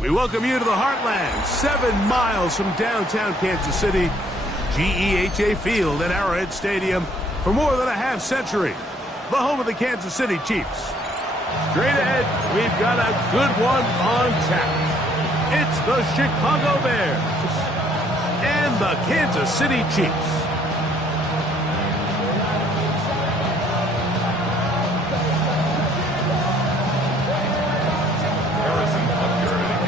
We welcome you to the Heartland, 7 miles from downtown Kansas City, GEHA Field at Arrowhead Stadium for more than a half-century, the home of the Kansas City Chiefs. Straight ahead, we've got a good one on tap. It's the Chicago Bears and the Kansas City Chiefs.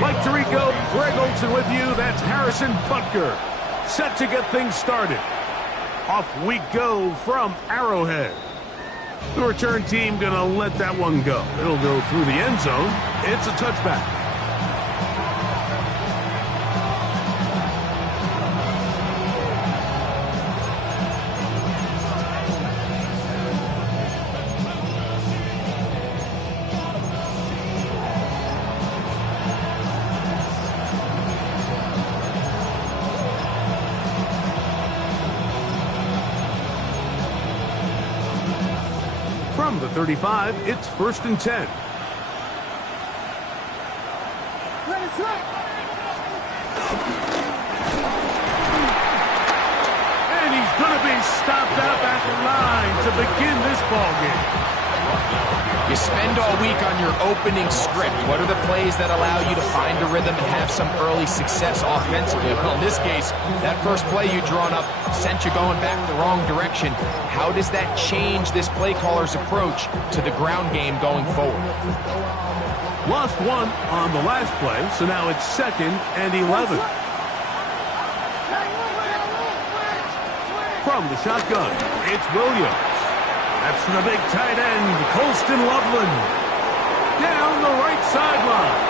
Mike Tirico, Greg Olson with you. That's Harrison Butker, set to get things started. Off we go from Arrowhead. The return team going to let that one go. It'll go through the end zone. It's a touchback. From the 35, it's 1st and 10. And he's going to be stopped up at the line to begin this ball game. You spend all week on your opening script. What are the plays that allow you to find a rhythm and have some early success offensively? Well, in this case, that first play you drawn up sent you going back the wrong direction. How does that change this play caller's approach to the ground game going forward? Lost one on the last play, so now it's 2nd and 11. From the shotgun, it's Williams. That's the big tight end, Colston Loveland. Down the right sideline.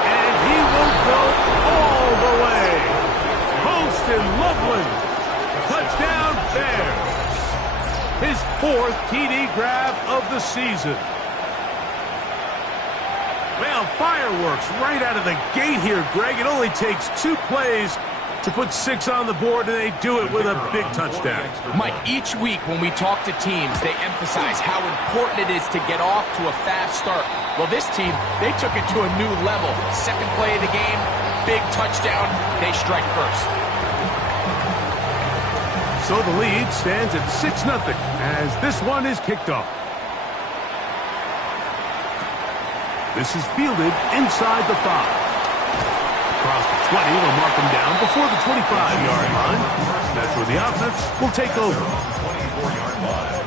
And he will go all the way. Colston Loveland. Touchdown Bears. His 4th TD grab of the season. Well, fireworks right out of the gate here, Greg. It only takes 2 plays to put 6 on the board, and they do it with a big touchdown. Mike, each week when we talk to teams, they emphasize how important it is to get off to a fast start. Well, this team, they took it to a new level. 2nd play of the game, big touchdown, they strike first. So the lead stands at 6-0 as this one is kicked off. This is fielded inside the 5. Across the 20, will mark him down before the 25-yard line. That's where the offense will take over. 24-yard line.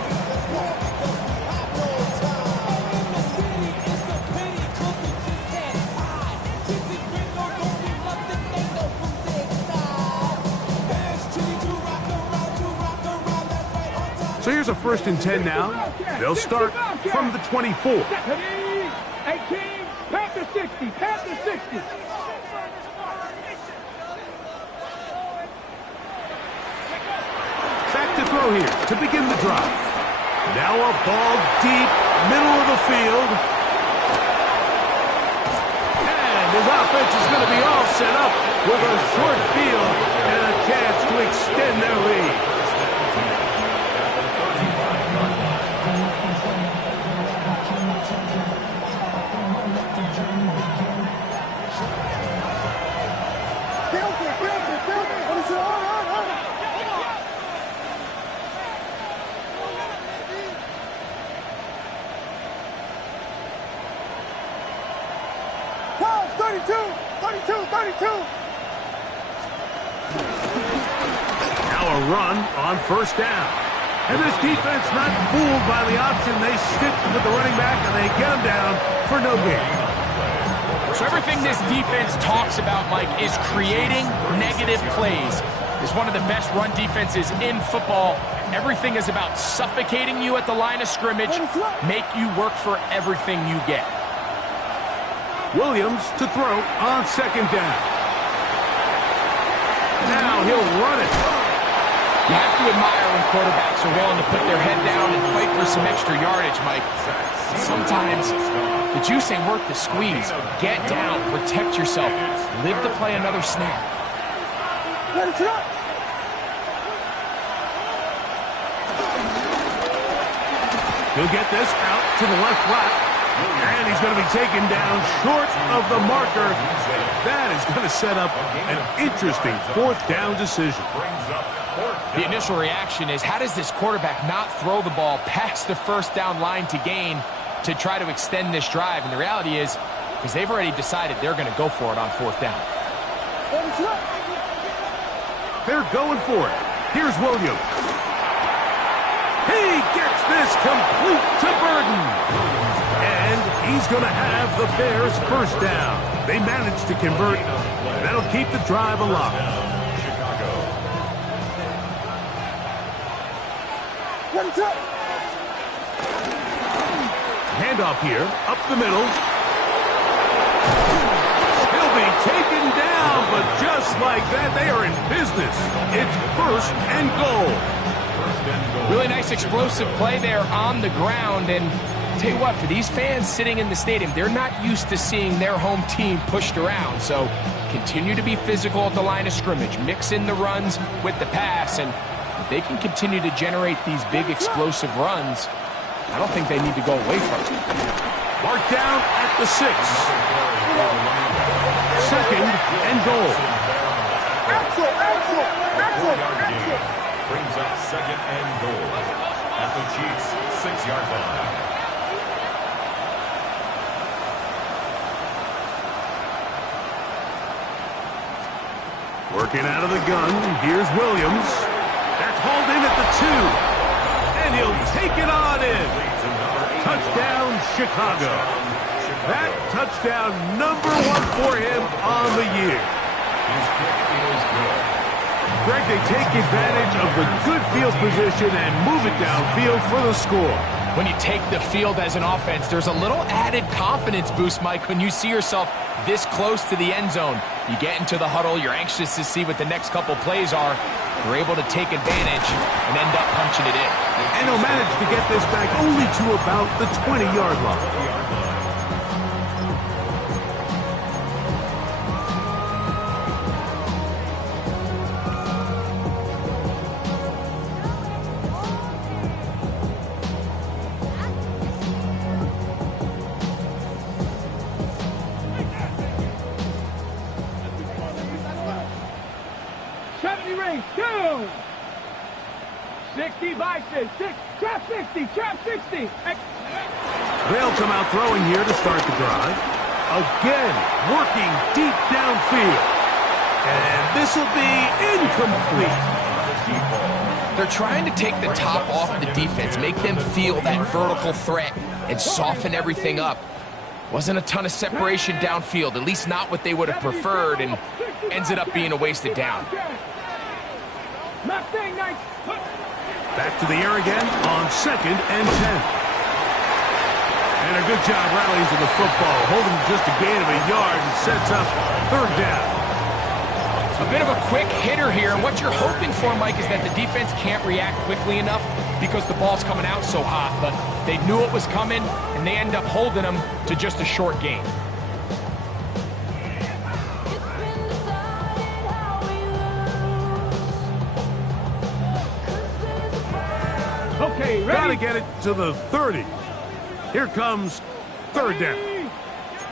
So here's a 1st and 10 now. They'll start from the 24. 18, Panther 60, Panther 60. Back to throw here to begin the drive. Now a ball deep, middle of the field. And his offense is going to be all set up with a short field and a chance to extend their lead. Now a run on 1st down. And this defense not fooled by the option. They stick with the running back, and they get him down for no gain. So everything this defense talks about, Mike, is creating negative plays. It's one of the best run defenses in football. Everything is about suffocating you at the line of scrimmage, make you work for everything you get. Williams to throw on second down. Now he'll run it. You have to admire when quarterbacks are willing to put their head down and fight for some extra yardage, Mike. Sometimes the juice ain't worth the squeeze. Get down, protect yourself, live to play another snap. He'll get this out to the left flat, and he's going to be taken down short of the marker. That is going to set up an interesting fourth down decision. The initial reaction is, how does this quarterback not throw the ball past the first down line to gain to try to extend this drive? And the reality is, because they've already decided they're going to go for it on fourth down. They're going for it. Here's Williams. He gets this complete to Burden. And he's going to have the Bears first down. They managed to convert. That'll keep the drive alive. Handoff here, up the middle. He'll be taken down, but just like that, they are in business. It's first and goal. Really nice explosive play there on the ground. And tell you what, for these fans sitting in the stadium, they're not used to seeing their home team pushed around. So continue to be physical at the line of scrimmage. Mix in the runs with the pass. And if they can continue to generate these big explosive runs, I don't think they need to go away from it. Marked down at the 6. Second and goal. Brings up second and goal at the Chiefs' 6-yard line. Working out of the gun. Here's Williams. They're called in at the 2. And he'll take it on in. Touchdown, Chicago. That touchdown number 1 for him on the year. His kick is good. Greg, they take advantage of the good field position and move it downfield for the score. When you take the field as an offense, there's a little added confidence boost, Mike, when you see yourself this close to the end zone. You get into the huddle, you're anxious to see what the next couple plays are. You're able to take advantage and end up punching it in. And he'll manage to get this back only to about the 20-yard line. Trap 60. They'll come out throwing here to start the drive. Again, working deep downfield. And this will be incomplete. They're trying to take the top off the defense, make them feel that vertical threat, and soften everything up. Wasn't a ton of separation downfield, at least not what they would have preferred, and ends it up being a wasted down. Back to the air again on second and 10. And a good job rallying to the football, holding just a gain of a yard and sets up third down. A bit of a quick hitter here, and what you're hoping for, Mike, is that the defense can't react quickly enough because the ball's coming out so hot, but they knew it was coming, and they end up holding them to just a short gain. Okay, ready? Gotta get it to the 30. Here comes third down.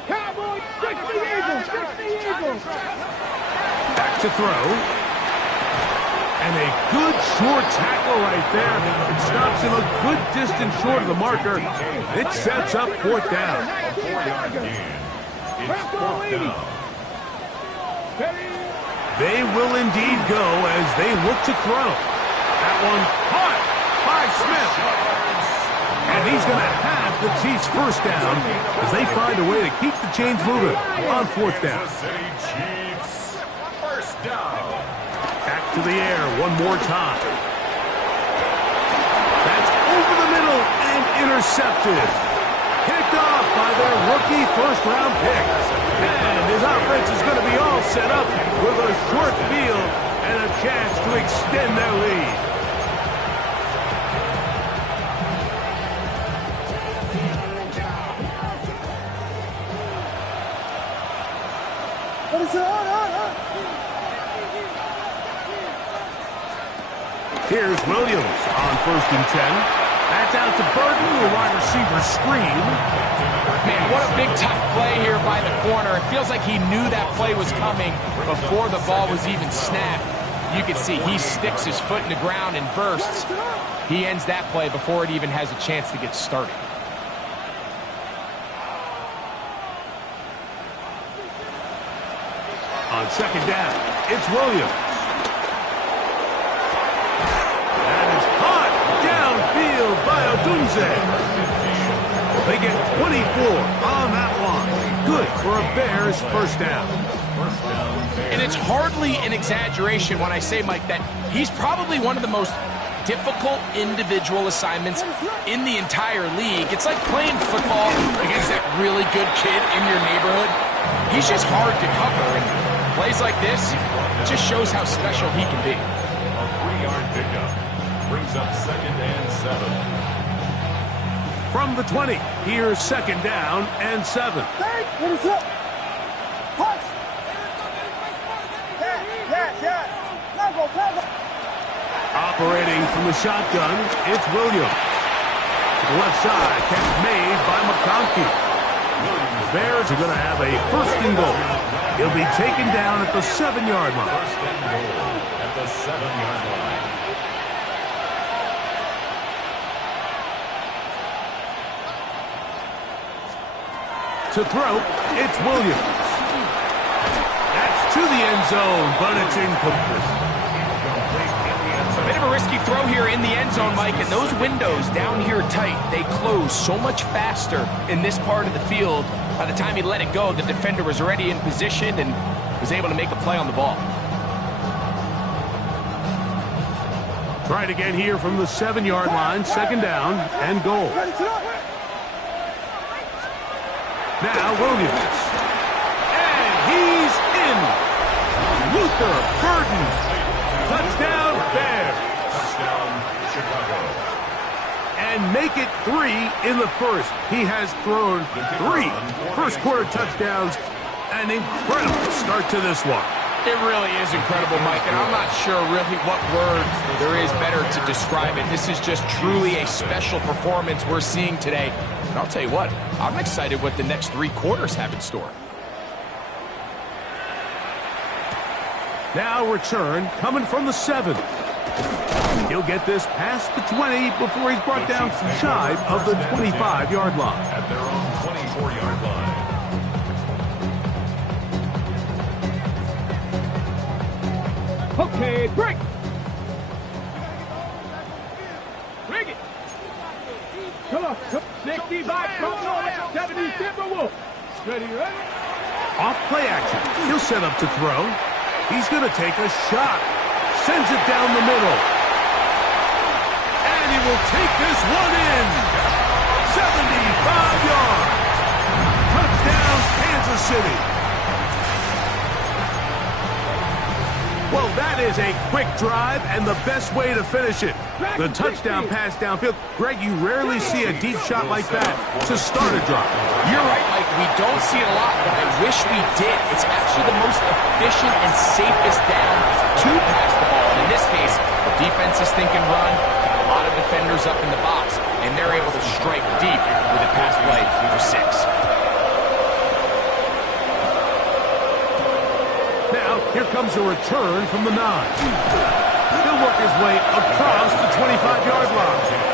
Cowboys, 60 Eagles, 60 Eagles. Back to throw. And a good short tackle right there. It stops him a good distance short of the marker. It sets up fourth down. They will indeed go as they look to throw. That one caught by Smith. And he's going to have the Chiefs first down as they find a way to keep the chains moving on fourth down. City Chiefs, first down. Back to the air one more time. That's over the middle and intercepted. Picked off by their rookie first-round pick. And his offense is going to be all set up with a short field and a chance to extend their lead. Here's Williams on 1st and 10. That's out to Burton, the wide receiver screen. Man, what a big tough play here by the corner. It feels like he knew that play was coming before the ball was even snapped. You can see he sticks his foot in the ground and bursts. He ends that play before it even has a chance to get started. On 2nd down, it's Williams. By Odunze. They get 24 on that one. Good for a Bears first down. And it's hardly an exaggeration when I say, Mike, that he's probably one of the most difficult individual assignments in the entire league. It's like playing football against that really good kid in your neighborhood. He's just hard to cover, and plays like this just shows how special he can be. A 3-yard pickup brings up 2nd and 7. From the 20, here's 2nd down and 7. Operating from the shotgun, it's Williams. To the left side, catch made by McConkey. The Bears are going to have a 1st and goal. He'll be taken down at the 7-yard line. 1st and goal at the 7-yard line. To throw, it's Williams. That's to the end zone, but it's incomplete. A bit of a risky throw here in the end zone, Mike, and those windows down here tight, they close so much faster in this part of the field. By the time he let it go, the defender was already in position and was able to make a play on the ball. Try it again here from the 7-yard line, 2nd down and goal. Now Williams. And he's in. Luther Burton. Touchdown Bears. Touchdown Chicago. And make it 3 in the first. He has thrown 3 first-quarter touchdowns. An incredible start to this one. It really is incredible, Mike, and I'm not sure really what word there is better to describe it. This is just truly a special performance we're seeing today. And I'll tell you what, I'm excited what the next 3 quarters have in store. Now return coming from the 7. He'll get this past the 20 before he's brought down shy of the 25-yard line. At their own 24-yard line. Okay, break. Bring it. Come on. 65, 70, Timberwolves. Ready? Off play action. He'll set up to throw. He's going to take a shot. Sends it down the middle. And he will take this one in. 75 yards. Touchdown, Kansas City. Well, that is a quick drive and the best way to finish it. The touchdown pass downfield. Greg, you rarely see a deep shot like that to start a drive. You're right, Mike. We don't see it a lot, but I wish we did. It's actually the most efficient and safest down to pass the ball. And in this case, the defense is thinking run, got a lot of defenders up in the box, and they're able to strike deep with a pass play for 6. Now, here comes a return from the 9. He'll work his way across the 25-yard line.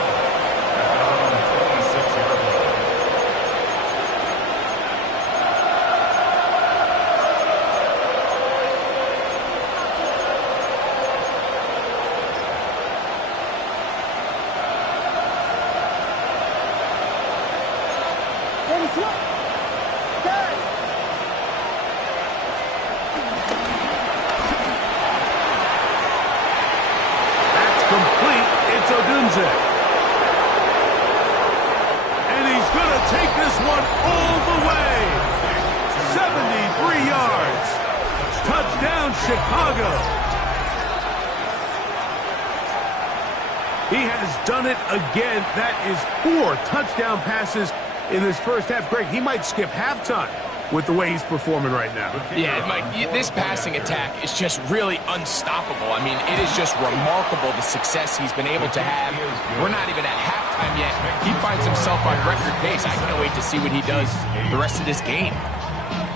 That's complete. It's Odunze. And he's going to take this one all the way. 73 yards. Touchdown, Chicago. He has done it again. That is 4 touchdown passes in his first half. Greg, he might skip halftime with the way he's performing right now. Yeah, Mike, this passing attack is just really unstoppable. I mean, it is just remarkable the success he's been able to have. We're not even at halftime yet. He finds himself on record pace. I can't wait to see what he does the rest of this game.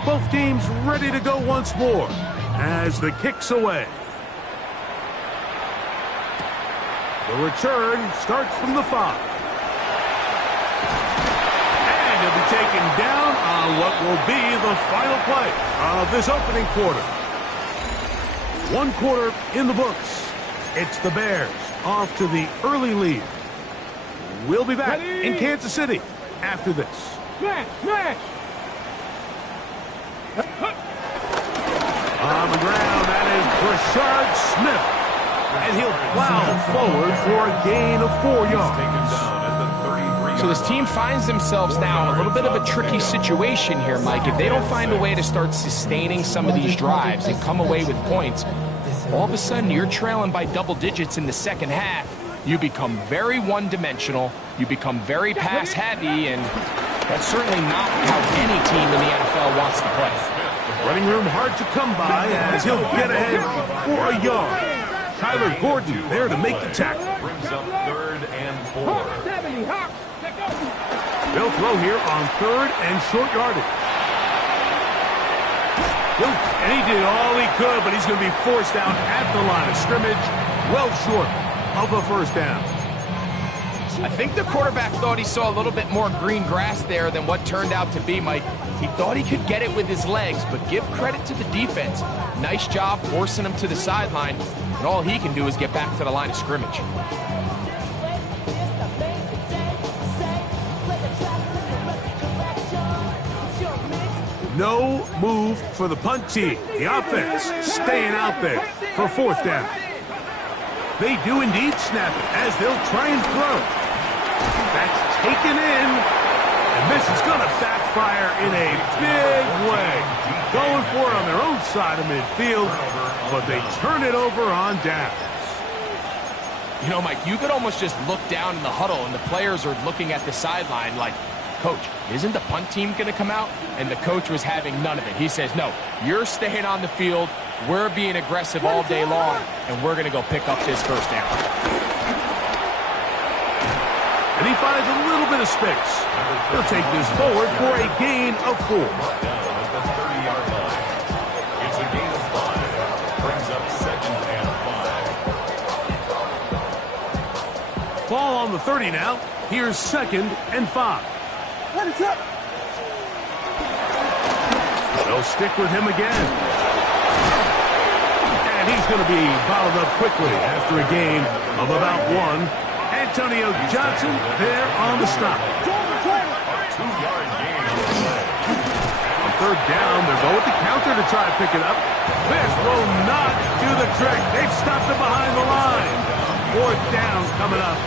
Both teams ready to go once more as the kick's away. The return starts from the 5. And he'll be taken down on what will be the final play of this opening quarter. 1 quarter in the books. It's the Bears off to the early lead. We'll be back in Kansas City after this. Smash! On the ground, that is Brashard Smith. And he'll plow forward for a gain of 4 yards. So this team finds themselves now in a little bit of a tricky situation here, Mike. If they don't find a way to start sustaining some of these drives and come away with points, all of a sudden you're trailing by double digits in the second half. You become very one-dimensional. You become very pass-heavy, and that's certainly not how any team in the NFL wants to play. Running room hard to come by as he'll get ahead for a yard. Tyler Gordon there to make the tackle. Brings up 3rd and 4. They'll throw here on 3rd and short yardage. And he did all he could, but he's going to be forced out at the line of scrimmage, well short of a first down. I think the quarterback thought he saw a little bit more green grass there than what turned out to be, Mike. He thought he could get it with his legs, but give credit to the defense. Nice job forcing him to the sideline, and all he can do is get back to the line of scrimmage. No move for the punt team. The offense staying out there for 4th down. They do indeed snap it as they'll try and throw. That's taken in, and this is going to backfire in a big way. Going for it on their own side of midfield, but they turn it over on downs. You know, Mike, you could almost just look down in the huddle, and the players are looking at the sideline like, Coach, isn't the punt team going to come out? And the coach was having none of it. He says, no, you're staying on the field. We're being aggressive all day long, and we're going to go pick up this first down. And he finds a little bit of space. He'll take this forward for a gain of 4. Down at the 30-yard line. It's a gain of 5. Brings up 2nd and 5. Ball on the 30 now. Here's 2nd and 5. They'll stick with him again. And he's going to be bottled up quickly after a gain of about 1. Antonio Johnson there on the stop. 2-yard gain on the play. On 3rd down, they'll go with the counter to try to pick it up. This will not do the trick. They've stopped it behind the line. 4th down coming up.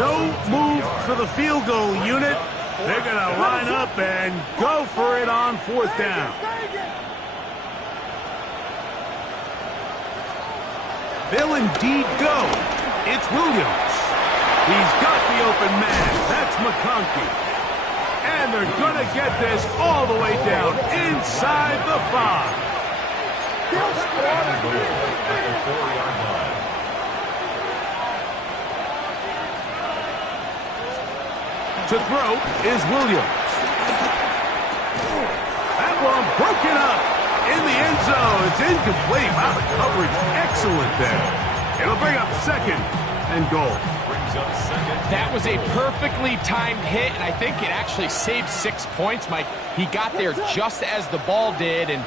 No move for the field goal unit. They're going to line up and go for it on 4th down. They'll indeed go. It's Williams. He's got the open man. That's McConkey. And they're going to get this all the way down inside the 5. At the 4-yard line. To throw is Williams. That one broken up in the end zone. It's incomplete. Wow, the coverage excellent there. It'll bring up 2nd and goal. Brings up 2nd. That was a perfectly timed hit, and I think it actually saved 6 points, Mike. He got there just as the ball did, and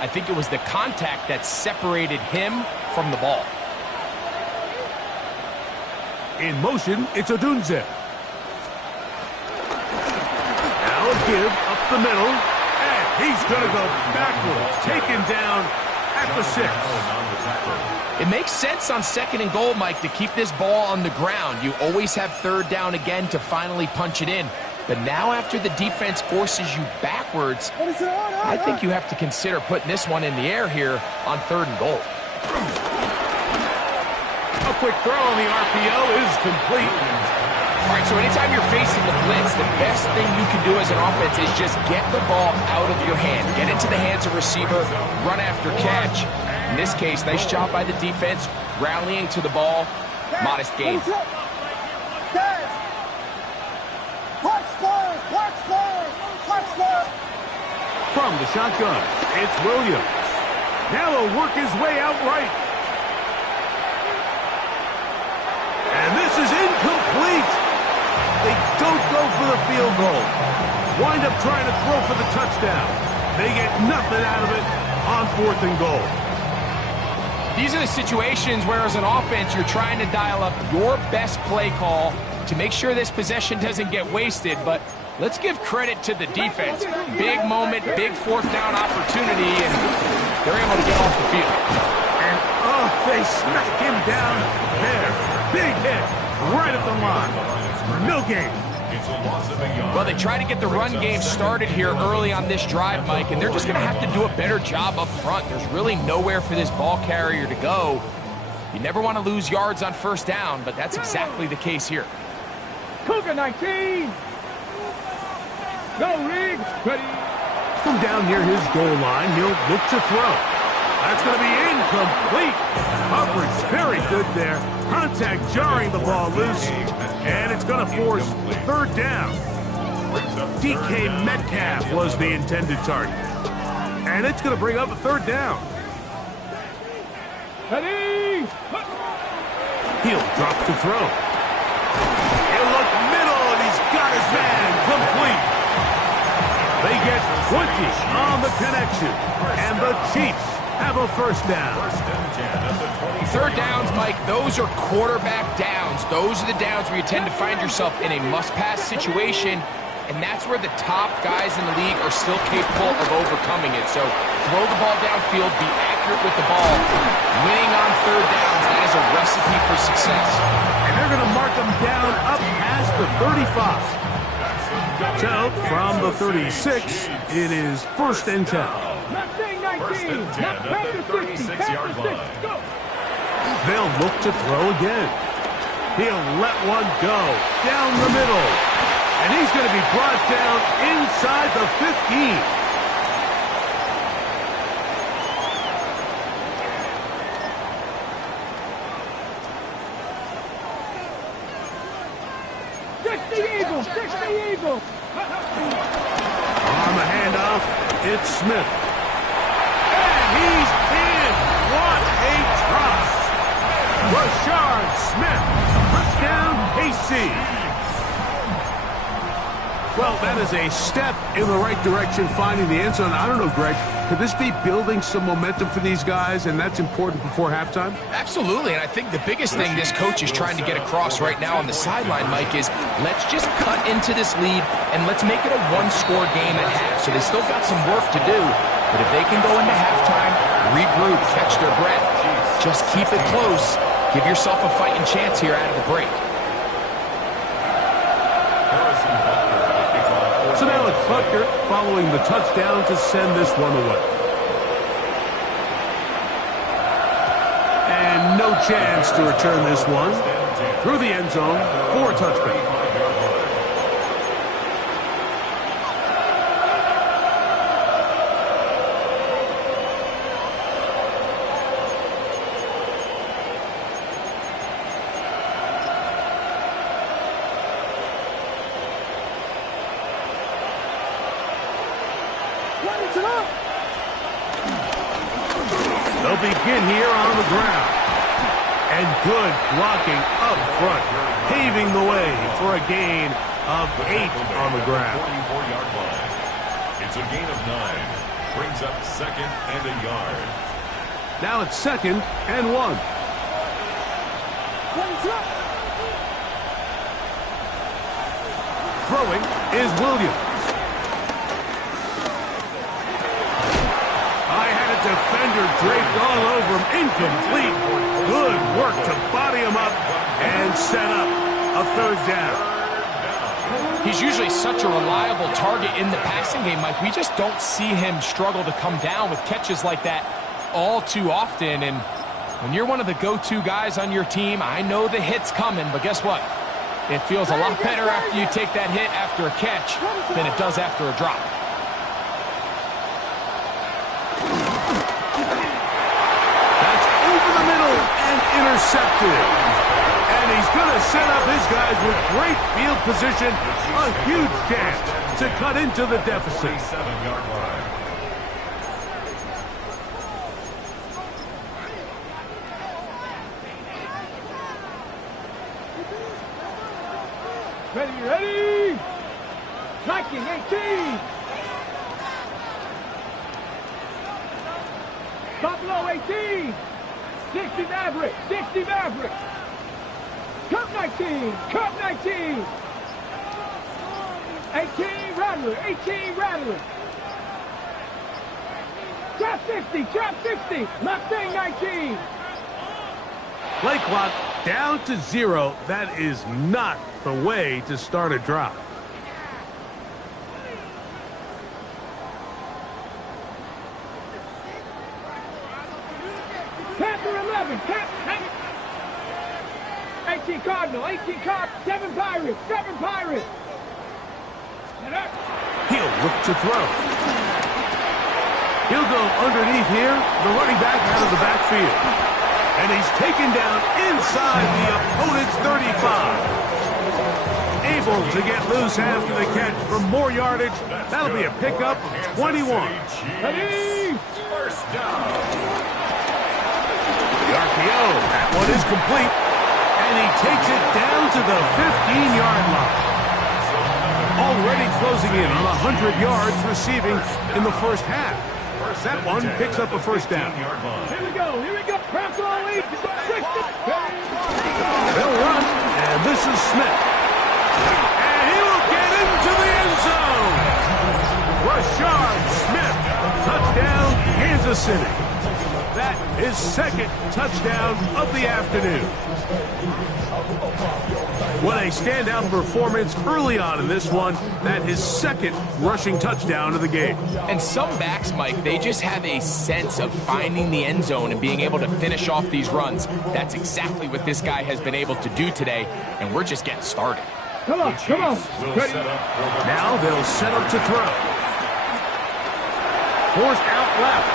I think it was the contact that separated him from the ball. In motion, it's Odunze. give up the middle, and he's going to go backwards, taken down at the 6. It makes sense on 2nd and goal, Mike, to keep this ball on the ground. You always have 3rd down again to finally punch it in. But now after the defense forces you backwards, I think you have to consider putting this one in the air here on 3rd and goal. A quick throw on the RPO is complete. All right, so anytime you're facing the blitz, the best thing you can do as an offense is just get the ball out of your hand. Get into the hands of receiver, run after catch. In this case, nice job by the defense, rallying to the ball. Modest gain. From the shotgun, it's Williams. Now he'll work his way out right. And this is incomplete. They don't go for the field goal. Wind up trying to throw for the touchdown. They get nothing out of it on 4th and goal. These are the situations where, as an offense, you're trying to dial up your best play call to make sure this possession doesn't get wasted. But let's give credit to the defense. Big moment, big 4th down opportunity, and they're able to get off the field. And, oh, they smack him down there. Big hit right at the line. No gain. Well, they try to get the run game started here early on this drive, Mike, and they're just going to have to do a better job up front. There's really nowhere for this ball carrier to go. You never want to lose yards on 1st down, but that's exactly the case here. Cougar 19. Go, Riggs. Ready. From down near his goal line, he'll look to throw. That's going to be incomplete. Coverage very good there. Contact jarring the ball loose. And it's going to force 3rd down. DK Metcalf was the intended target. And it's going to bring up a 3rd down. Ready. He'll drop to throw. He'll look middle, and he's got his man complete. They get 20 on the connection. And the Chiefs have a 1st down. 3rd downs, Mike, those are quarterback downs. Those are the downs where you tend to find yourself in a must-pass situation, and that's where the top guys in the league are still capable of overcoming it. So throw the ball downfield, be accurate with the ball. Winning on 3rd downs, that is a recipe for success. And they're going to mark them down up past the 35. So, from the 36, it is 1st and 10. Not saying 19. Not past the 36-yard line. Go. They'll look to throw again. He'll let one go down the middle. And he's going to be brought down inside the 15. On the handoff, it's Smith. And he's in. What a drop. Rashard Smith. Touchdown, KC. Well, that is a step in the right direction, finding the end zone. I don't know, Greg, could this be building some momentum for these guys, and that's important before halftime? Absolutely, and I think the biggest thing this coach is trying to get across right now on the sideline, Mike, is let's just cut into this lead, and let's make it a one-score game at half. So they still got some work to do, but if they can go into halftime, regroup, catch their breath, just keep it close, give yourself a fighting chance here out of the break. So now it's Butker following the touchdown to send this one away. And no chance to return this one through the end zone for a touchback. They'll begin here on the ground. And good blocking up front, paving the way for a gain of 8 on the ground. 44-yard line. It's a gain of 9. Brings up 2nd and a yard. Now it's 2nd and 1. Throwing is Williams. him incomplete. Good work to body him up and set up a third down. He's usually such a reliable target in the passing game, Mike. We just don't see him struggle to come down with catches like that all too often. And when you're one of the go-to guys on your team, I know the hit's coming, but guess what? It feels a lot better after you take that hit after a catch than it does after a drop. That's over the middle and intercepted. And he's going to set up his guys with great field position. A huge chance to cut into the deficit. 37-yard line. Ready. Tracking 18. Buffalo 18. 60 Maverick. 60 Maverick. Cup 19. Cup 19. 18 Rattler. 18 Rattler. Trap 60. Trap 60. Mustang 19. Play clock down to 0. That is not the way to start a drive. Panther 11. 18 Cardinal. 18 Cardinal. 7 Pirates. 7 Pirates. He'll look to throw. He'll go underneath here. The running back out of the backfield. And he's taken down inside the opponent's 35. Able to get loose after the catch for more yardage. That'll be a pickup of 21. Ready? First down. The RPO. That one is complete. And he takes it down to the 15-yard line. Already closing in on 100 yards receiving in the first half. That one picks up a first down. Here we go. Press all 8. They'll run, and this is Smith. And he will get into the end zone. Rashard Smith, touchdown, Kansas City. That is second touchdown of the afternoon. What a standout performance early on in this one. That his second rushing touchdown of the game. And some backs, Mike, they just have a sense of finding the end zone and being able to finish off these runs. That's exactly what this guy has been able to do today, and we're just getting started. Come on. Ready? Now they'll set up to throw. Forced out left.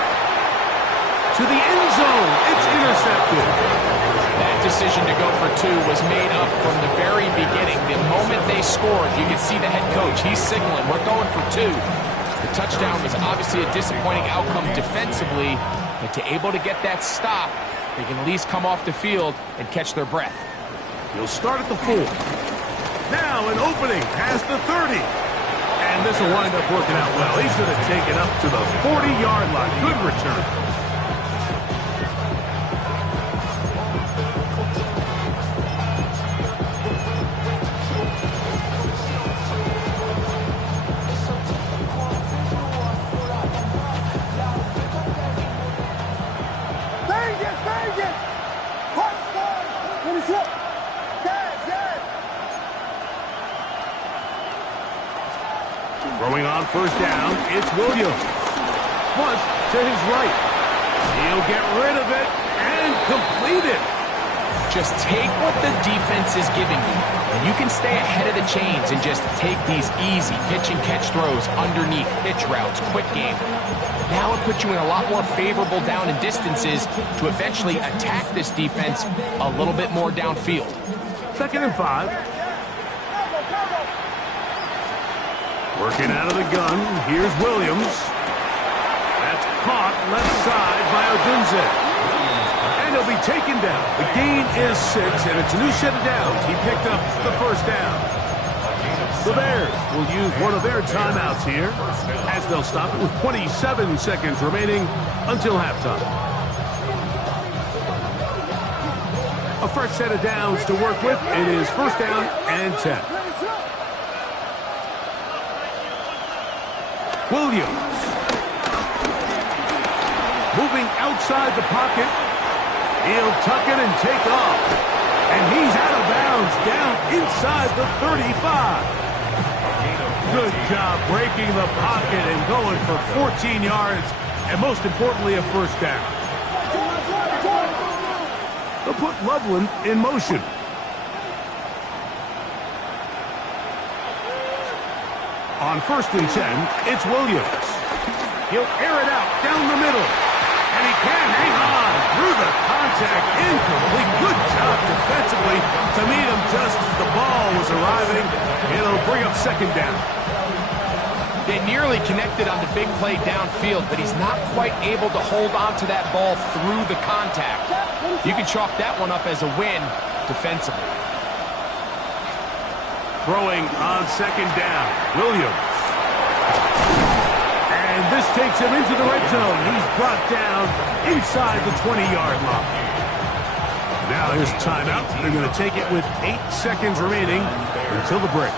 To the end zone. It's intercepted. That decision to go for 2 was made up from the very beginning. The moment they scored, you could see the head coach. He's signaling, we're going for 2. The touchdown was obviously a disappointing outcome defensively, but to able to get that stop, they can at least come off the field and catch their breath. He'll start at the 4. Now an opening past the 30. And this will wind up working out well. He's going to take it up to the 40-yard line. Good return. Throwing on first down, it's Williams. Punt to his right. He'll get rid of it and complete it. Just take what the defense is giving you, and you can stay ahead of the chains and just take these easy pitch and catch throws underneath pitch routes, quick game. Now it puts you in a lot more favorable down and distances to eventually attack this defense a little bit more downfield. 2nd and 5. Working out of the gun, here's Williams. That's caught left side by Odunze. And he'll be taken down. The gain is 6, and it's a new set of downs. He picked up the first down. The Bears will use one of their timeouts here, as they'll stop it with 27 seconds remaining until halftime. A fresh set of downs to work with. It is first down and 10. Williams. Moving outside the pocket. He'll tuck it and take off. And he's out of bounds down inside the 35. Good job breaking the pocket and going for 14 yards, and most importantly, a first down. They'll put Loveland in motion. On 1st and 10, it's Williams. He'll air it out down the middle, and he can't hang on through the contact. Incomplete. Good job defensively to meet him just as the ball was arriving. It'll bring up 2nd down. They nearly connected on the big play downfield, but he's not quite able to hold on to that ball through the contact. You can chalk that one up as a win defensively. Throwing on 2nd down, Williams. And this takes him into the red zone. He's brought down inside the 20-yard line. Now here's a timeout. They're going to take it with 8 seconds remaining until the break.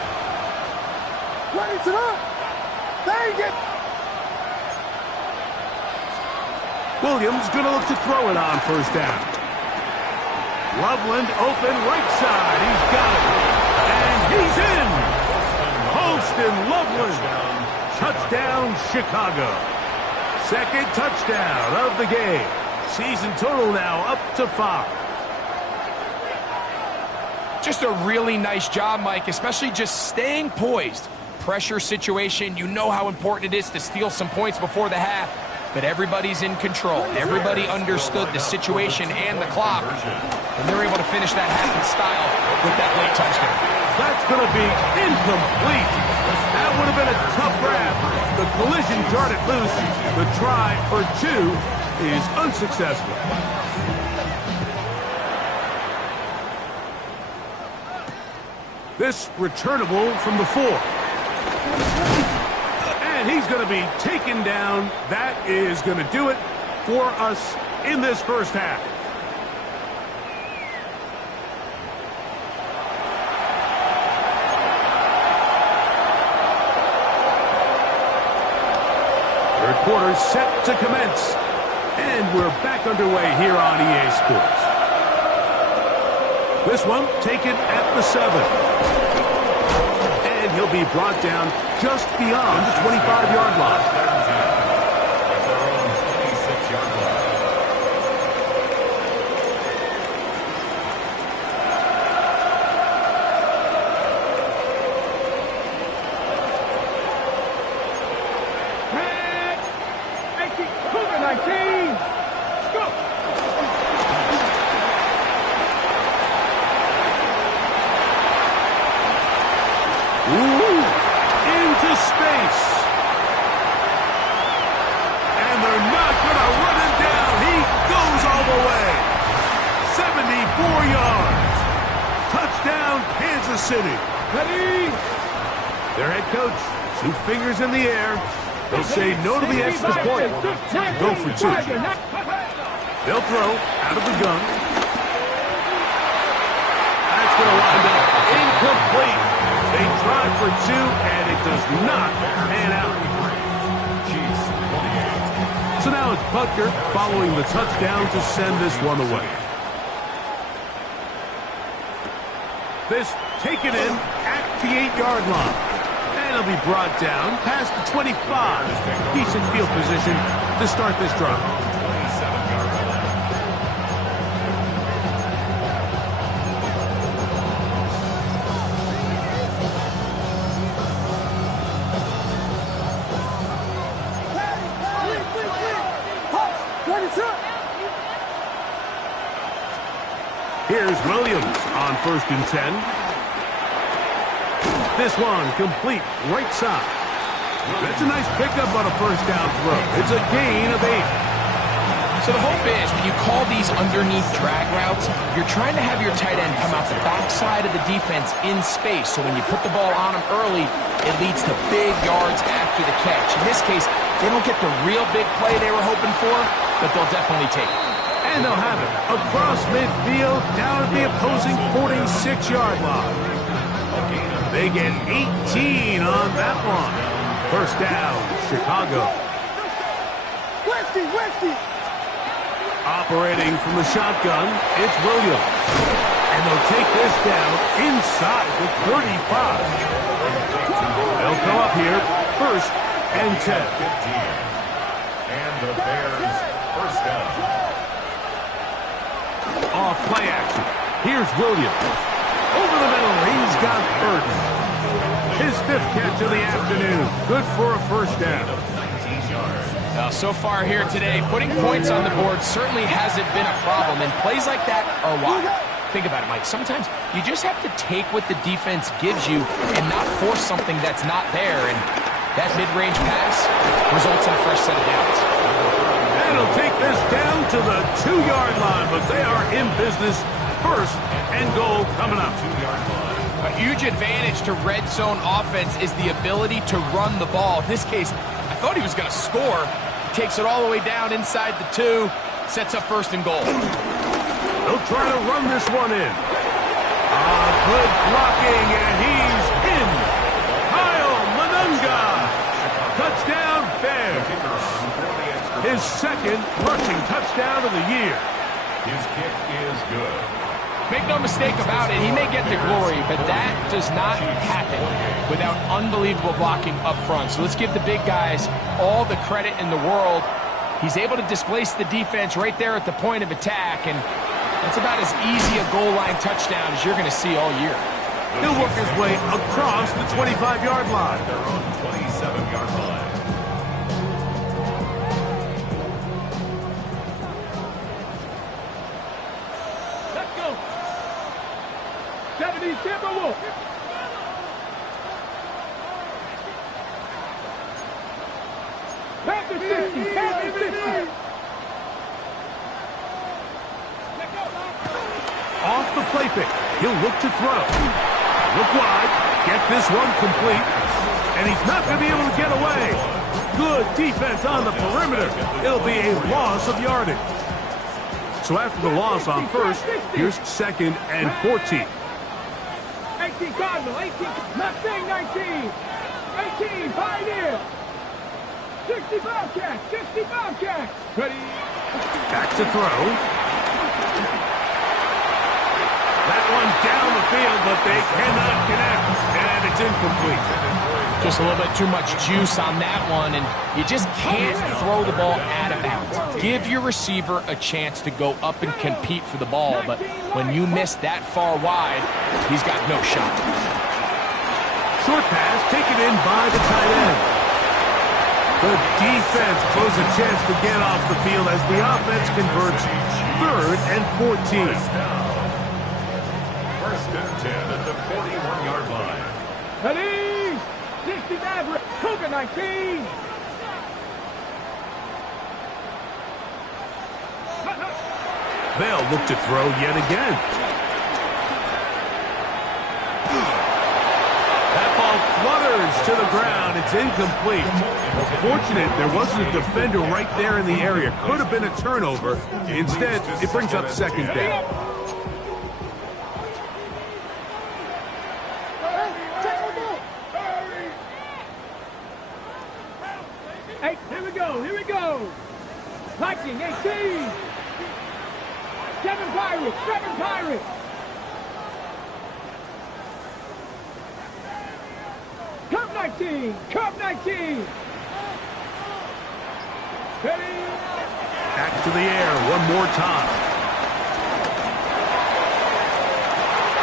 Raise it up. Dang it. Williams going to look to throw it on 1st down. Loveland open right side. He's got it. And he's in. Holston Loveland. Touchdown, Chicago. 2nd touchdown of the game. Season total now up to 5. Just a really nice job, Mike, especially just staying poised. Pressure situation, you know how important it is to steal some points before the half, but everybody's in control. Everybody understood the situation and the clock, and they're able to finish that half in style with that late touchdown. That's going to be incomplete. That would have been a tough grab. The collision darted loose. The try for 2 is unsuccessful. This returnable from the 4. And he's going to be taken down. That is going to do it for us in this first half. Third quarter set to commence. And we're back underway here on EA Sports. This one taken at the 7. And he'll be brought down just beyond the 25-yard line. City. Ready? Their head coach, 2 fingers in the air. They'll say no to the extra point. Go for 2. They'll throw out of the gun. That's going to wind up incomplete. They try for 2, and it does not pan out. So now it's Butker following the touchdown to send this one away. This taken in at the 8-yard line. And it'll be brought down past the 25. Decent field position to start this drive. Here's Williams on 1st and 10. This one complete right side. That's a nice pickup on a first down throw. It's a gain of 8. So the hope is when you call these underneath drag routes, you're trying to have your tight end come out the backside of the defense in space. So when you put the ball on him early, it leads to big yards after the catch. In this case, they don't get the real big play they were hoping for, but they'll definitely take it. And they'll have it across midfield down at the opposing 46-yard line. They get 18 on that one. First down, Chicago. Westy! Operating from the shotgun, it's Williams. And they'll take this down inside the 35. They'll come up here, 1st and 10. And the Bears first down. Off play action. Here's Williams. Over the middle, he's got Burton. His 5th catch of the afternoon. Good for a 1st down. So far here today, putting points on the board certainly hasn't been a problem, and plays like that are why. Think about it, Mike. Sometimes you just have to take what the defense gives you and not force something that's not there, and that mid-range pass results in a fresh set of downs. That'll take this down to the 2-yard line, but they are in business. 1st and goal coming up. 2-yard line. A huge advantage to red zone offense is the ability to run the ball. In this case, I thought he was going to score. Takes it all the way down inside the 2, sets up 1st and goal. They'll try to run this one in. Good blocking, and he's in. Kyle Manunga. Touchdown, Bears. His 2nd rushing touchdown of the year. His kick is good. Make no mistake about it, he may get the glory, but that does not happen without unbelievable blocking up front. So let's give the big guys all the credit in the world. He's able to displace the defense right there at the point of attack, and that's about as easy a goal line touchdown as you're going to see all year. He'll work his way across the 25-yard line. Their own 27-yard line. M26Amo. Panther 50, Panther 50. Off the play pick. He'll look to throw. Look wide. Get this one complete. And he's not going to be able to get away. Good defense on the perimeter. It'll be a loss of yardage. So after the loss on 1st, here's 2nd and 14. 18 Cardinal, 18, Mustang 19, 18 Pioneer, 60 Bobcat, 60 Bobcat. Ready? Back to throw. That one down the field, but they cannot connect, and it's incomplete. Just a little bit too much juice on that one, and you just can't throw the ball out of bounds. Give your receiver a chance to go up and compete for the ball, but when you miss that far wide, he's got no shot. Short pass taken in by the tight end. The defense closes a chance to get off the field as the offense converts 3rd and 14. First and 10 at the 41-yard line. Ready? 60 Maverick, Cougar 19. They'll look to throw yet again. That ball flutters to the ground. It's incomplete. Fortunate there wasn't a defender right there in the area. Could have been a turnover. Instead, it brings up 2nd down. Hey, here we go, here we go. Viking 18. 7 Pirates, 7 Pirates. Cup 19, Cup 19. Ready? Back to the air one more time.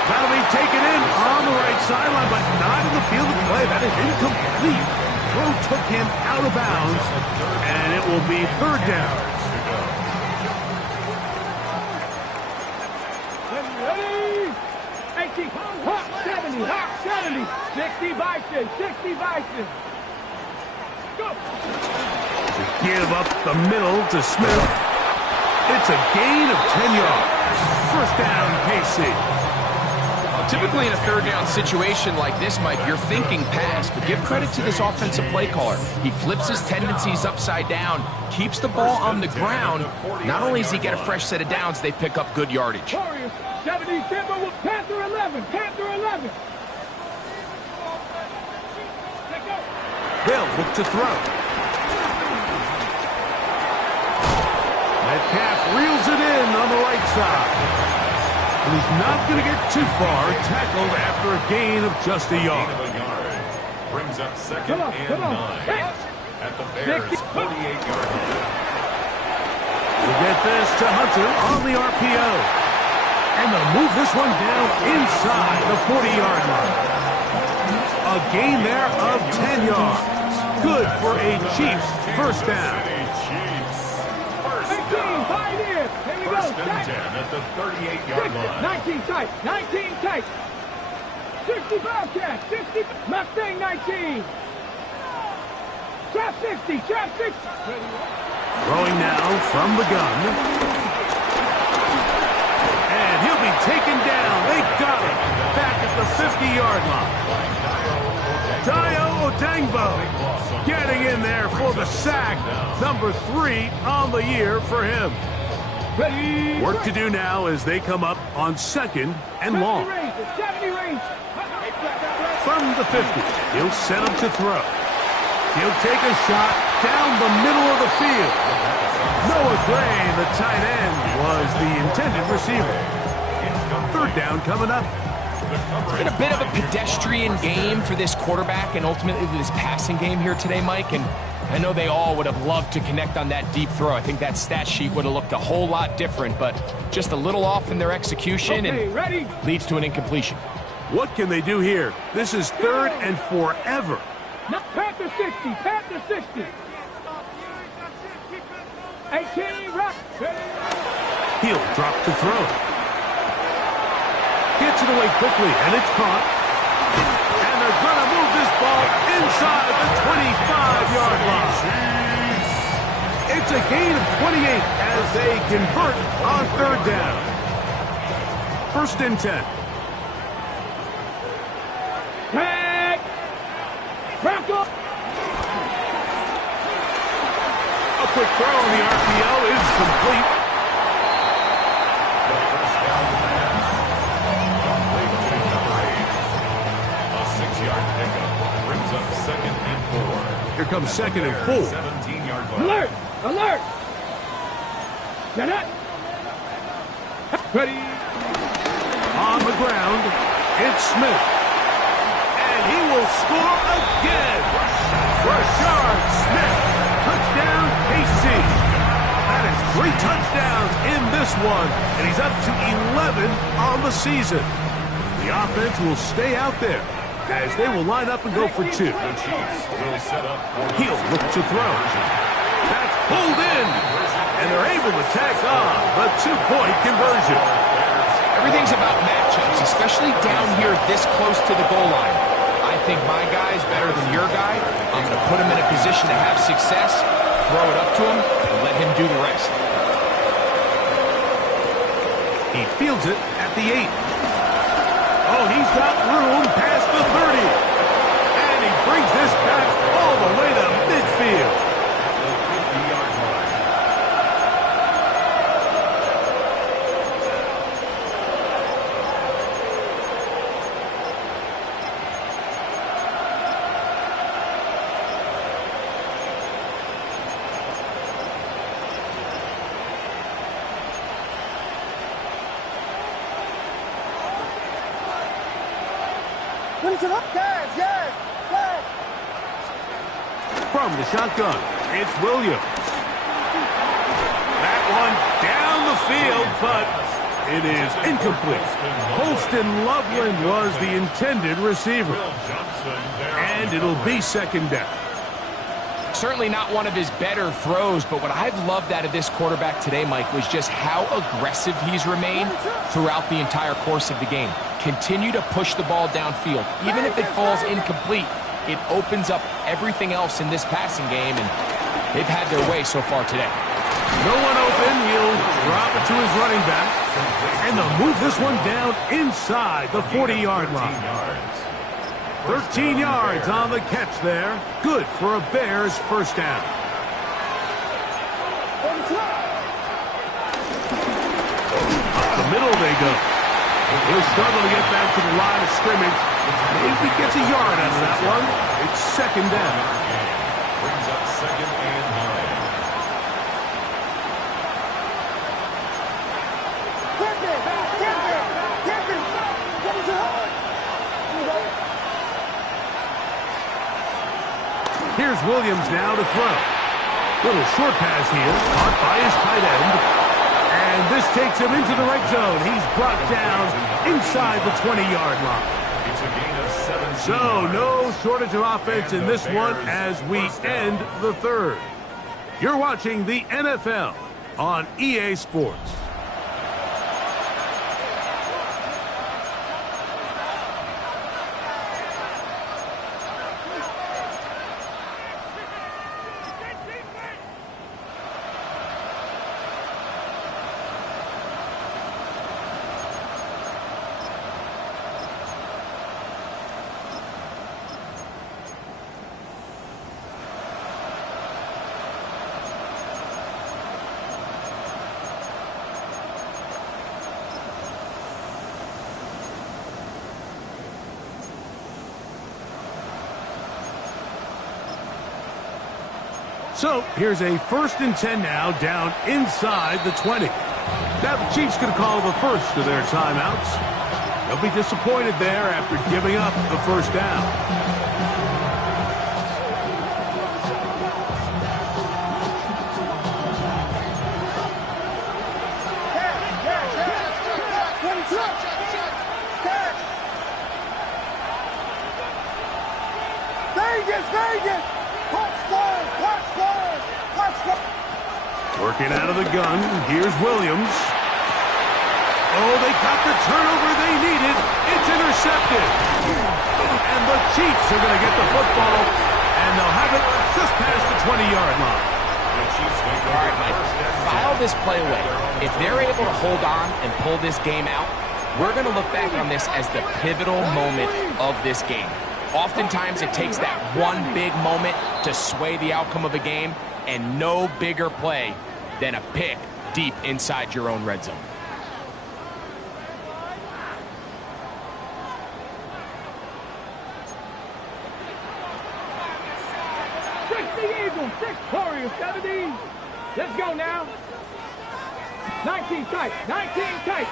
That'll be taken in on the right sideline, but not in the field of play. That is incomplete. Throw took him out of bounds, and it will be 3rd down. Ready? 18, Hawk 70, Hawk 70. 60 Bison, 60 Bison. Go. Give up the middle to Smith. It's a gain of 10 yards. 1st down, KC. Typically in a 3rd down situation like this, Mike, you're thinking pass, but give credit to this offensive play caller. He flips his tendencies upside down, keeps the ball on the ground. Not only does he get a fresh set of downs, they pick up good yardage. Warriors, 70 Timber with Panther 11, Panther 11. They'll look to throw. Metcalf reels it in on the right side. And he's not going to get too far, tackled after a gain of just a yard. Brings up second and 9 at the Bears' 48-yard line. We get this to Hunter on the RPO. And they'll move this one down inside the 40-yard line. A gain there of 10 yards. Good for a Chiefs first down. First and 10 at the 38-yard line. 19 tight, 19 tight. 65 cats, 60, Mustang 19. Trap 60, trap 60. Throwing now from the gun. And he'll be taken down. They got him back at the 50-yard line. Dayo Odangbo getting in there for the sack. Number 3 on the year for him. Ready. Work to do now as they come up on second and long. 70 range. From the 50, he'll set him to throw. He'll take a shot down the middle of the field. Noah Gray, the tight end, was the intended receiver. Third down coming up. It's been a bit of a pedestrian game for this quarterback and ultimately this passing game here today, Mike. And I know they all would have loved to connect on that deep throw. I think that stat sheet would have looked a whole lot different, but just a little off in their execution and leads to an incompletion. What can they do here? This is third and forever. Panther 60, Panther 60. 18, rock. He'll drop to throw. Gets it away quickly, and it's caught. And they're going to move this ball inside the 25-yard line. It's a gain of 28 as they convert on third down. First and 10. Tag. Bronco. A quick throw on the RPO is complete. First down pass. Complete to number 8. A 6-yard pickup brings up second and 4. Here comes second and 4. 17-yard line. Alert. Alert. Get it. Ready. On the ground, it's Smith. And he will score again. Rashard Smith. Touchdown, KC. That is 3 touchdowns in this one, and he's up to 11 on the season. The offense will stay out there as they will line up and go for 2. The Chiefs will set up. He'll look to throw. That's pulled in, and they're able to tack on the 2-point conversion. Everything's about matchups, especially down here this close to the goal line. I think my guy's better than your guy. I'm going to put him in a position to have success, throw it up to him, and let him do the rest. He fields it at the 8. Oh, he's got room past the 30. And he brings this back all the way to midfield. The 50-yard line. From the shotgun, it's Williams. That one down the field, but it is incomplete. Holston Loveland was the intended receiver. And it'll be second down. Certainly not one of his better throws, but what I've loved out of this quarterback today, Mike, was just how aggressive he's remained throughout the entire course of the game. Continue to push the ball downfield. Even if it falls incomplete, it opens up everything else in this passing game, and they've had their way so far today. No one open. He'll drop it to his running back. And they'll move this one down inside the 40-yard line. 13 yards on the catch there. Good for a Bears first down. Up the middle they go. He'll struggle to get back to the line of scrimmage. Maybe gets a yard out of that one. It's second down. Brings up second and 9. Here's Williams now to throw. Little short pass here, caught by his tight end. And this takes him into the right zone. He's brought down inside the 20-yard line. It's a gain of 17 So yards. no shortage of offense in this one as we end the third. You're watching the NFL on EA Sports. So here's a 1st and 10 now down inside the 20. Now the Chiefs could call the first of their timeouts. They'll be disappointed there after giving up the first down. Vegas! Working out of the gun, here's Williams. Oh, they got the turnover they needed. It's intercepted. And the Chiefs are going to get the football, and they'll have it just past the 20-yard line. The Chiefs make All right, Mike, file this play away. If they're able to hold on and pull this game out, we're going to look back on this as the pivotal moment of this game. Oftentimes, it takes that one big moment to sway the outcome of a game, and no bigger play than a pick deep inside your own red zone. Eagles, 6 Warriors, 17. Let's go now. 19 tight, 19 tight.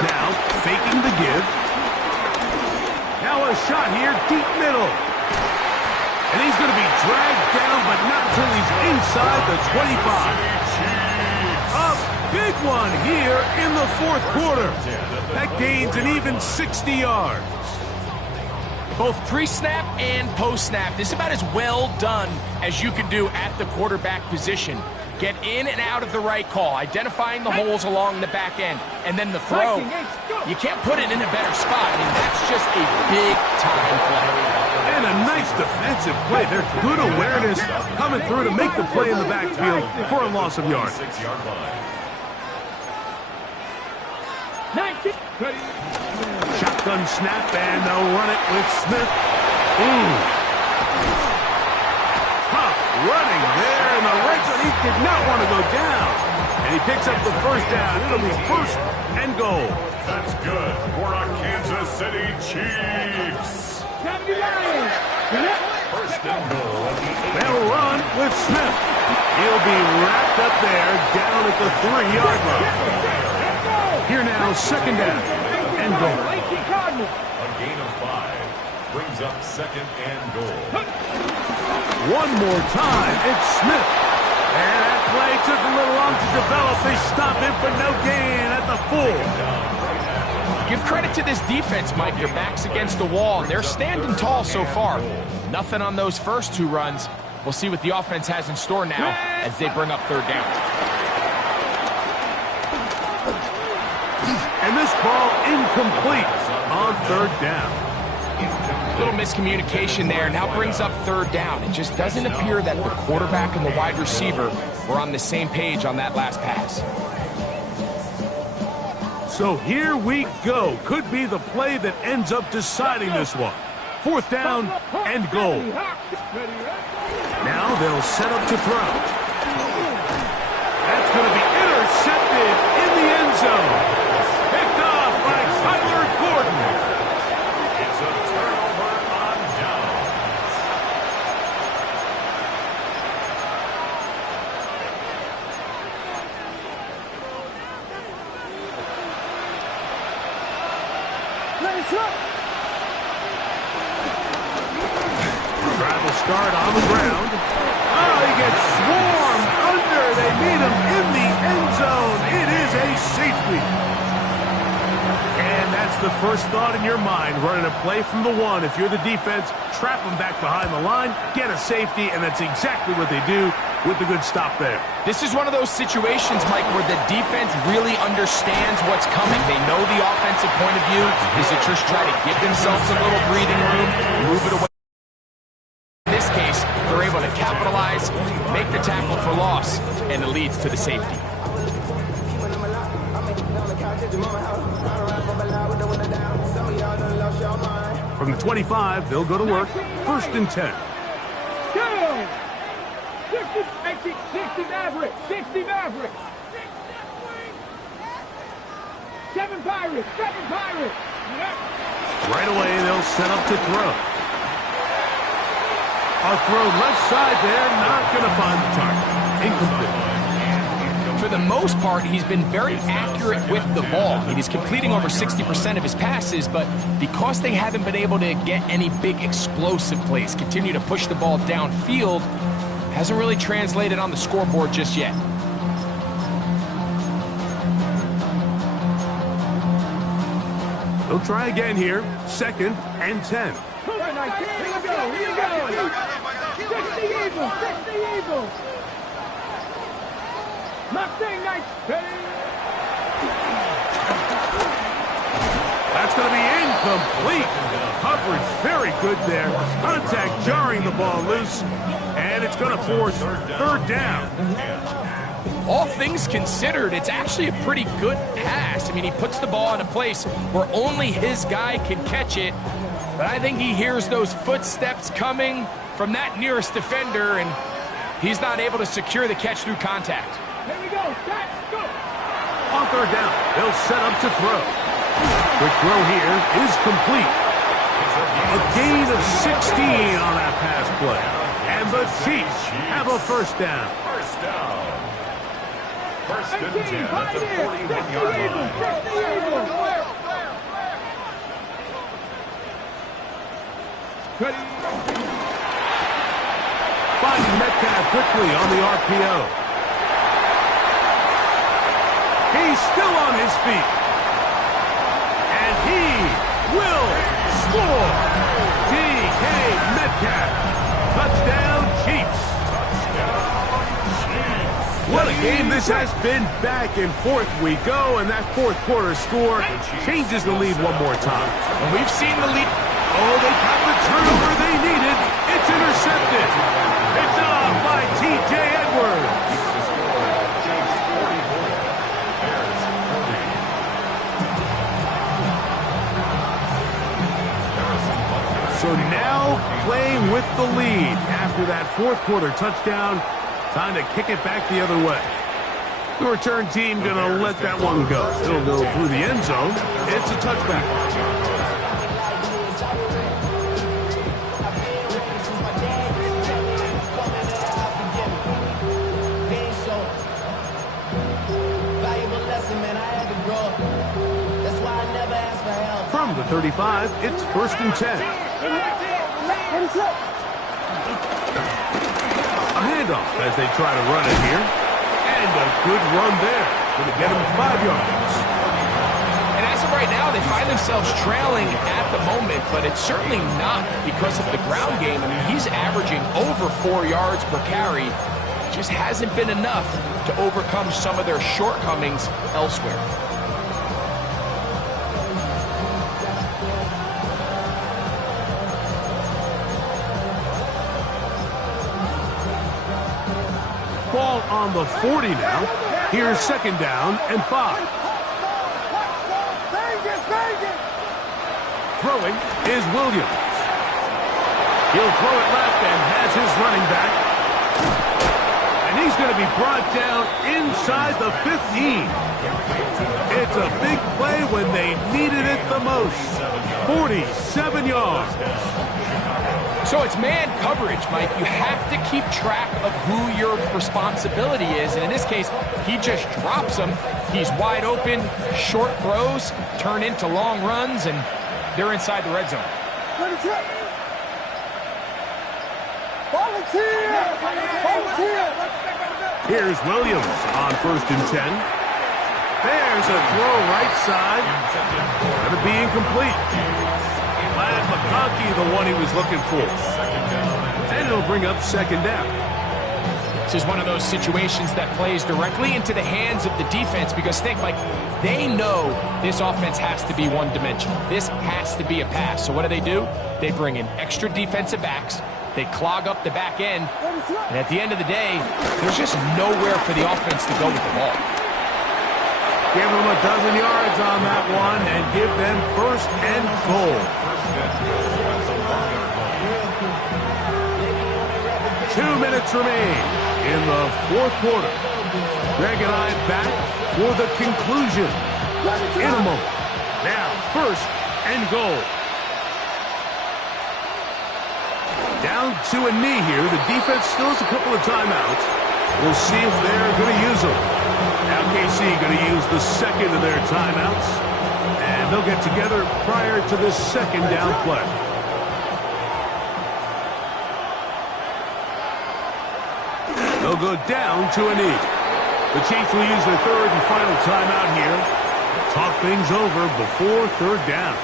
Now, faking the give. Now a shot here, deep middle. And he's going to be dragged down, but not until he's inside the 25. A big one here in the 4th quarter. That gains an even 60 yards. Both pre-snap and post-snap, this is about as well done as you can do at the quarterback position. Get in and out of the right call, identifying the holes along the back end, and then the throw. You can't put it in a better spot. I mean, that's just a big-time play. And a nice defensive play. There's good awareness coming through to make the play in the backfield for a loss of yards. 6-yard line. 19. Shotgun snap, and they'll run it with Smith. Tough running there in the red zone. He did not want to go down. And he picks up the first down. It'll be 1st and goal. That's good for our Kansas City Chiefs. 1st and goal at the 8. They'll run with Smith. He'll be wrapped up there down at the 3-yard line. Here now, 2nd down and goal. A gain of 5 brings up 2nd and goal. One more time, it's Smith. And that play took a little long to develop. They stop him for no gain at the 4. Give credit to this defense, Mike. Their back's against the wall, and they're standing tall so far. Nothing on those first 2 runs. We'll see what the offense has in store now as they bring up 3rd down. And this ball incomplete on 3rd down. Little miscommunication there. Now brings up 3rd down. It just doesn't appear that the quarterback and the wide receiver were on the same page on that last pass. So here we go. Could be the play that ends up deciding this one. 4th down and goal. Now they'll set up to throw. That's going to be intercepted in the end zone. Picked off by Tyler Gordon. It's a turnover on downs. will start on the ground. Oh, he gets swarmed under. They meet him in the end zone. It is a safety. And that's the first thought in your mind, running a play from the one. If you're the defense, trap them back behind the line, get a safety, and that's exactly what they do with the good stop there. This is one of those situations, Mike, where the defense really understands what's coming. They know the offensive point of view is to just try to give themselves a little breathing room, move it away. In this case, they're able to capitalize, make the tackle for loss, and it leads to the safety. From the 25, they'll go to work. First and 10. Go! 60 Mavericks! 60 Mavericks! 7 Pirates! 7 Pirates! Right away, they'll set up to throw. A throw left side there, not going to find the target. Incomplete. For the most part, he's been very accurate with the ball. I mean, he's completing over 60% of his passes, but because they haven't been able to get any big explosive plays, continue to push the ball downfield, hasn't really translated on the scoreboard just yet. They'll try again here. Second and 10. Here we go! 60 Eagles! 60 Eagles! Mustang Knights! That's going to be incomplete. Coverage very good there. Contact jarring the ball loose. And it's going to force third down. All things considered, it's actually a pretty good pass. I mean, he puts the ball in a place where only his guy can catch it. But I think he hears those footsteps coming from that nearest defender, and he's not able to secure the catch through contact. Here we go! Go! On third down, they'll set up to throw. Quick throw here is complete. A gain of 16 on that pass play. And the Chiefs have a first down. First down. First and 10 at Right the here! 41-yard line. 60 Eagles! Finding Metcalf quickly on the RPO. He's still on his feet. And he will score. DK Metcalf. Touchdown, Chiefs. What a game this has been. Back and forth we go, and that fourth quarter score changes the lead one more time. And we've seen the lead. Oh, they got the turnover they needed. It's intercepted. Picked off by T.J. Edwards. So now playing with the lead after that fourth quarter touchdown. Time to kick it back the other way. The return team going to let that one go. It'll go through the end zone. It's a touchback. From the 35, it's first and 10. A handoff as they try to run it here. And a good run there. Going to get him 5 yards. And as of right now, they find themselves trailing at the moment, but it's certainly not because of the ground game. I mean, he's averaging over 4 yards per carry. Just hasn't been enough to overcome some of their shortcomings elsewhere. Ball on the 40 now. Here's second down and 5. Throwing is Williams. He'll throw it left and has his running back. And he's going to be brought down inside the 15. It's a big play when they needed it the most. 47 yards. So it's man coverage, Mike. You have to keep track of who your responsibility is. And in this case, he just drops him. He's wide open. Short throws turn into long runs, and they're inside the red zone. Volunteer! Volunteer! Here's Williams on 1st and 10. There's a throw right side. Going to be incomplete. Glad McConkey, the one he was looking for. And it'll bring up 2nd down. This is one of those situations that plays directly into the hands of the defense because think, like, they know this offense has to be one-dimensional. This has to be a pass. So what do? They bring in extra defensive backs. They clog up the back end. And at the end of the day, there's just nowhere for the offense to go with the ball. Give them a dozen yards on that one and give them 1st and goal. 2 minutes remain in the 4th quarter. Greg and I back for the conclusion in a moment. Now, 1st and goal. Down to a knee here. The defense still has a couple of timeouts. We'll see if they're going to use them. Now KC going to use the 2nd of their timeouts. And they'll get together prior to this 2nd down play. They'll go down to a knee. The Chiefs will use their 3rd and final timeout here. Talk things over before 3rd down.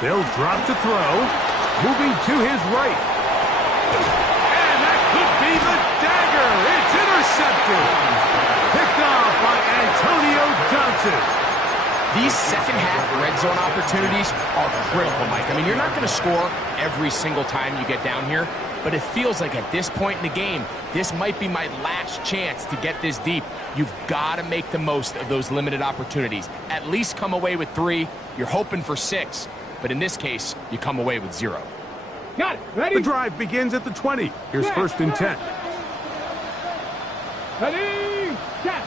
They'll drop to throw, moving to his right. And that could be the dagger. It's intercepted. Picked off by Antonio Johnson. These second-half red zone opportunities are critical, Mike. I mean, you're not going to score every single time you get down here, but it feels like at this point in the game, this might be my last chance to get this deep. You've got to make the most of those limited opportunities. At least come away with 3. You're hoping for 6. But in this case, you come away with 0. Got it. Ready? The drive begins at the 20. Here's 1st and 10. Ready? Check.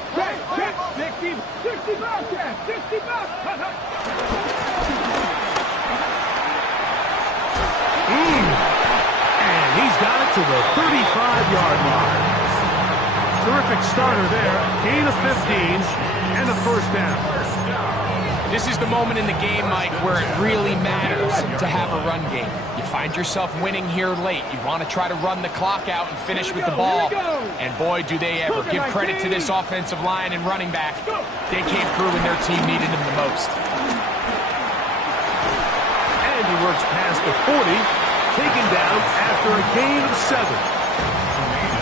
60 Bobcat. 60 Bobcat. And he's got it to the 35-yard line. Terrific starter there. Gain of 15 and a 1st down. This is the moment in the game, Mike, where it really matters to have a run game. You find yourself winning here late. You want to try to run the clock out and finish with the ball. And boy, do they ever. Give credit to this offensive line and running back. They came through when their team needed them the most. And he works past the 40, taken down after a gain of 7.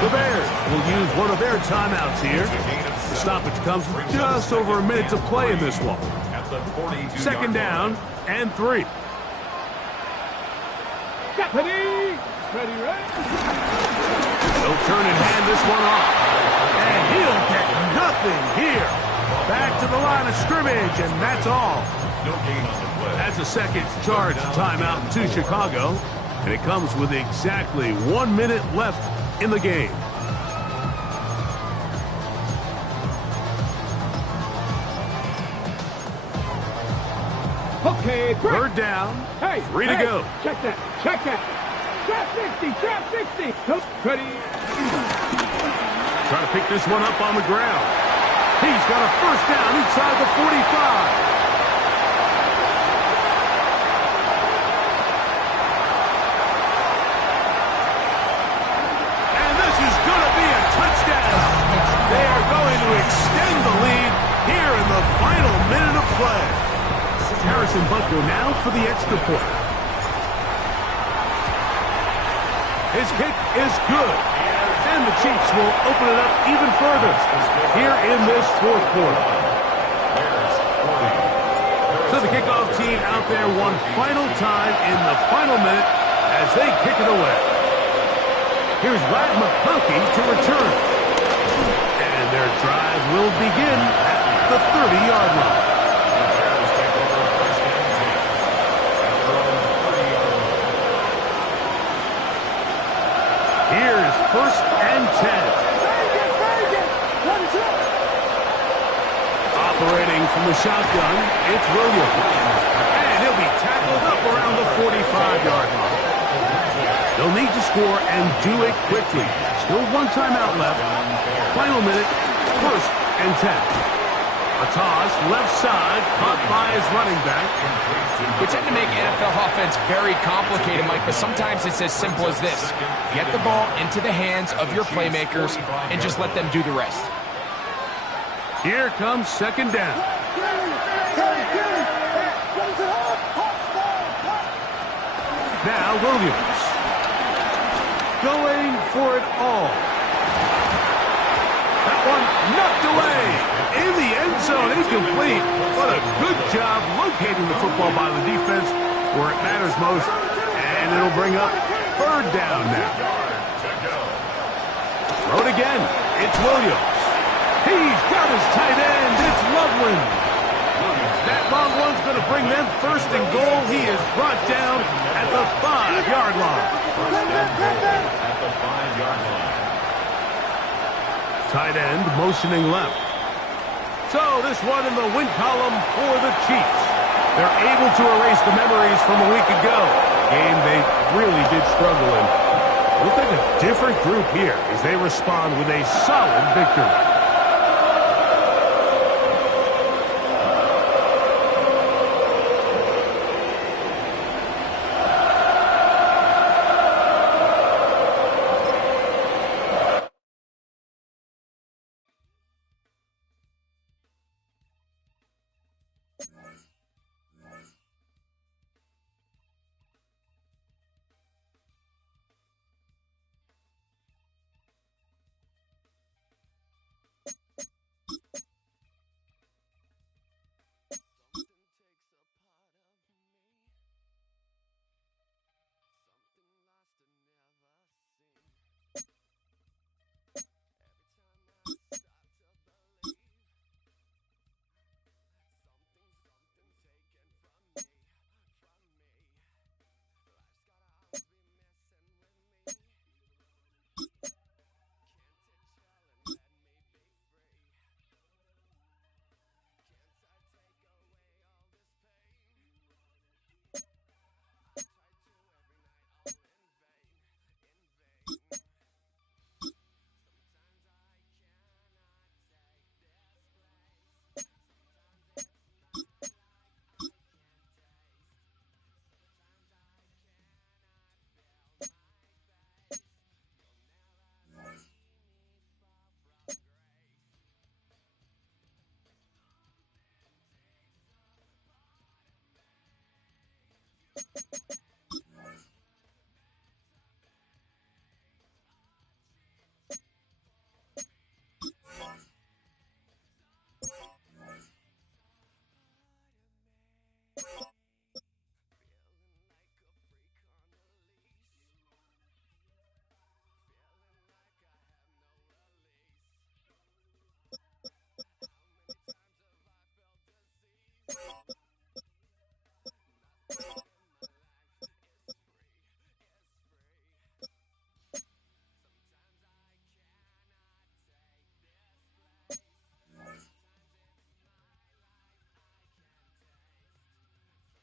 The Bears will use one of their timeouts here. The stoppage comes with just over a minute to play in this one. 2nd down and 3. Ready? He'll turn and hand this one off. And he'll get nothing here. Back to the line of scrimmage, and that's all. That's a 2nd charge timeout to Chicago. And it comes with exactly 1 minute left in the game. Okay, 3rd down. Hey, 3 to go. Check that. Trap 60. Ready? Trying to pick this one up on the ground. He's got a 1st down inside the 45. And this is going to be a touchdown. They are going to extend the lead here in the final minute of play. Harrison Butker now for the extra point. His kick is good. And the Chiefs will open it up even further here in this 4th quarter. So the kickoff team out there one final time in the final minute as they kick it away. Here's Brad McConkey to return. And their drive will begin at the 30-yard line. the shotgun. It's Williams. And he'll be tackled up around the 45-yard line. They'll need to score and do it quickly. Still one timeout left. Final minute, 1st and 10. A toss, left side, caught by his running back. We tend to make NFL offense very complicated, Mike, but sometimes it's as simple as this. Get the ball into the hands of your playmakers and just let them do the rest. Here comes 2nd down. Now Williams. Going for it all. That one knocked away. In the end zone, incomplete. What a good job locating the football by the defense where it matters most. And it'll bring up 3rd down now. Throw it again. It's Williams. He's got his tight end. It's Loveland. That long one's going to bring them 1st and goal. He is brought down at the 5-yard line. At the 5-yard line. Tight end motioning left. So this one in the win column for the Chiefs. They're able to erase the memories from a week ago. Game they really did struggle in. Look like a different group here as they respond with a solid victory.